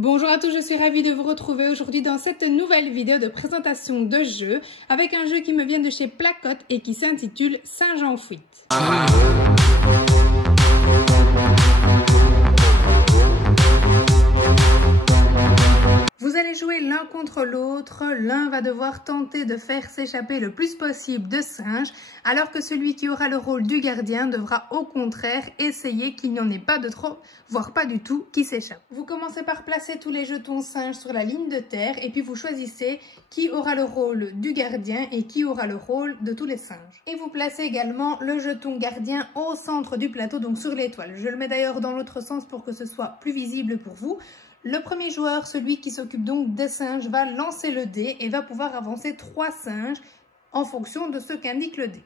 Bonjour à tous, je suis ravie de vous retrouver aujourd'hui dans cette nouvelle vidéo de présentation de jeu avec un jeu qui me vient de chez Placote et qui s'intitule Saint-Jean-Fuite. Vous allez jouer l'un contre l'autre, l'un va devoir tenter de faire s'échapper le plus possible de singes, alors que celui qui aura le rôle du gardien devra au contraire essayer qu'il n'y en ait pas de trop, voire pas du tout, qui s'échappe. Vous commencez par placer tous les jetons singes sur la ligne de terre et puis vous choisissez qui aura le rôle du gardien et qui aura le rôle de tous les singes. Et vous placez également le jeton gardien au centre du plateau, donc sur l'étoile. Je le mets d'ailleurs dans l'autre sens pour que ce soit plus visible pour vous. Le premier joueur, celui qui s'occupe donc des singes, va lancer le dé et va pouvoir avancer 3 singes en fonction de ce qu'indique le dé.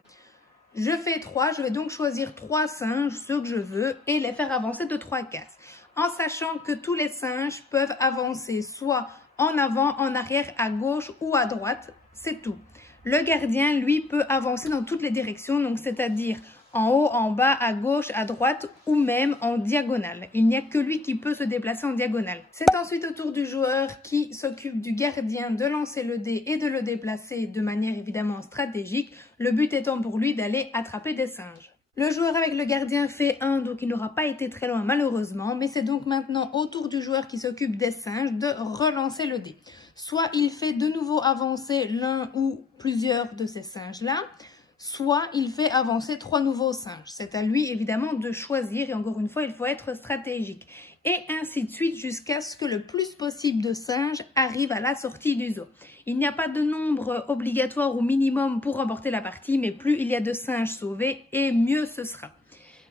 Je fais 3, je vais donc choisir 3 singes, ceux que je veux, et les faire avancer de 3 cases. En sachant que tous les singes peuvent avancer soit en avant, en arrière, à gauche ou à droite, c'est tout. Le gardien, lui, peut avancer dans toutes les directions, donc c'est-à-dire en haut, en bas, à gauche, à droite ou même en diagonale. Il n'y a que lui qui peut se déplacer en diagonale. C'est ensuite au tour du joueur qui s'occupe du gardien de lancer le dé et de le déplacer de manière évidemment stratégique, le but étant pour lui d'aller attraper des singes. Le joueur avec le gardien fait 1, donc il n'aura pas été très loin malheureusement, mais c'est donc maintenant au tour du joueur qui s'occupe des singes de relancer le dé. Soit il fait de nouveau avancer l'un ou plusieurs de ces singes-là, soit il fait avancer 3 nouveaux singes. C'est à lui évidemment de choisir et encore une fois il faut être stratégique. Et ainsi de suite jusqu'à ce que le plus possible de singes arrivent à la sortie du zoo. Il n'y a pas de nombre obligatoire ou minimum pour remporter la partie, mais plus il y a de singes sauvés et mieux ce sera.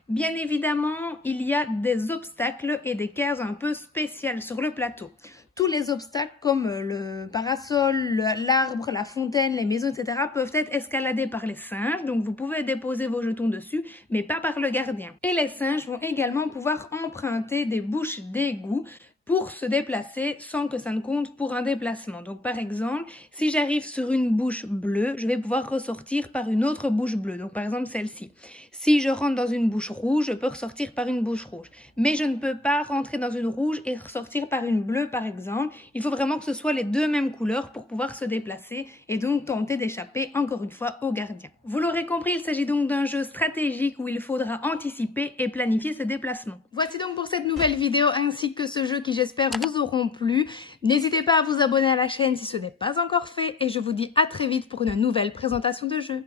Bien évidemment, il y a des obstacles et des cases un peu spéciales sur le plateau. Tous les obstacles comme le parasol, l'arbre, la fontaine, les maisons, etc. peuvent être escaladés par les singes. Donc vous pouvez déposer vos jetons dessus, mais pas par le gardien. Et les singes vont également pouvoir emprunter des bouches d'égout pour se déplacer sans que ça ne compte pour un déplacement. Donc par exemple, si j'arrive sur une bouche bleue, je vais pouvoir ressortir par une autre bouche bleue. Donc par exemple celle-ci. Si je rentre dans une bouche rouge, je peux ressortir par une bouche rouge. Mais je ne peux pas rentrer dans une rouge et ressortir par une bleue par exemple. Il faut vraiment que ce soit les deux mêmes couleurs pour pouvoir se déplacer et donc tenter d'échapper encore une fois au gardien. Vous l'aurez compris, il s'agit donc d'un jeu stratégique où il faudra anticiper et planifier ses déplacements. Voici donc pour cette nouvelle vidéo ainsi que ce jeu qui j'espère vous auront plu. N'hésitez pas à vous abonner à la chaîne si ce n'est pas encore fait et je vous dis à très vite pour une nouvelle présentation de jeu.